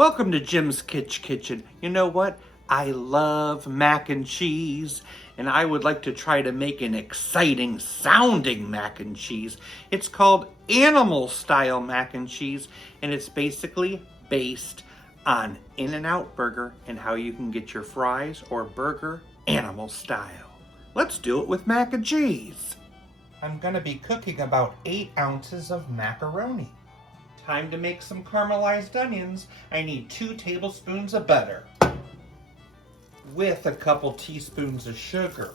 Welcome to Jim's Kitchen. You know what? I love mac and cheese, and I would like to try to make an exciting sounding mac and cheese. It's called animal style mac and cheese, and it's basically based on In-N-Out Burger and how you can get your fries or burger animal style. Let's do it with mac and cheese. I'm gonna be cooking about 8 ounces of macaroni. Time to make some caramelized onions. I need 2 tablespoons of butter with a couple teaspoons of sugar.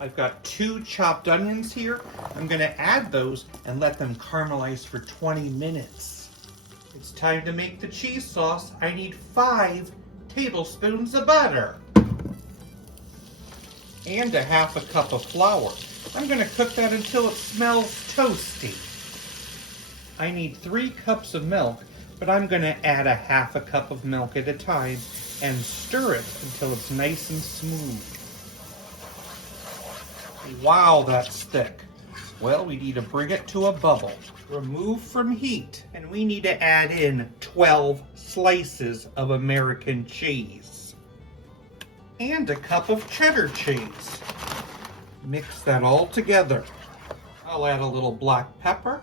I've got 2 chopped onions here. I'm gonna add those and let them caramelize for 20 minutes. It's time to make the cheese sauce. I need 5 tablespoons of butter and a half a cup of flour. I'm gonna cook that until it smells toasty. I need 3 cups of milk, but I'm gonna add a half a cup of milk at a time and stir it until it's nice and smooth. Wow, that's thick. Well, we need to bring it to a bubble. Remove from heat, and we need to add in 12 slices of American cheese and a cup of cheddar cheese. Mix that all together. I'll add a little black pepper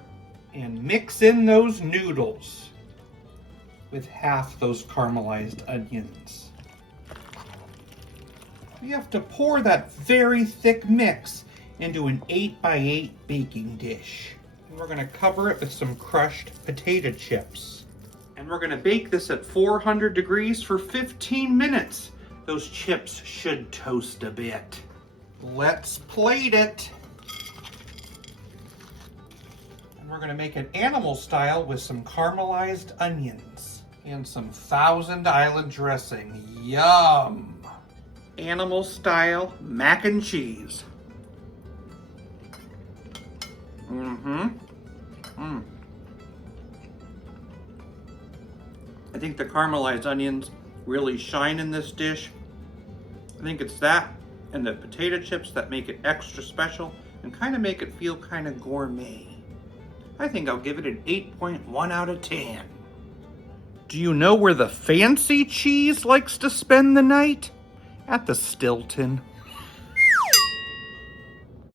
and mix in those noodles with half those caramelized onions. We have to pour that very thick mix into an 8x8 baking dish. And we're gonna cover it with some crushed potato chips. And we're gonna bake this at 400 degrees for 15 minutes. Those chips should toast a bit. Let's plate it. We're gonna make it animal style with some caramelized onions and some Thousand Island dressing. Yum! Animal style mac and cheese. I think the caramelized onions really shine in this dish. I think it's that and the potato chips that make it extra special and kind of make it feel kind of gourmet. I think I'll give it an 8.1 out of 10. Do you know where the fancy cheese likes to spend the night? At the Stilton.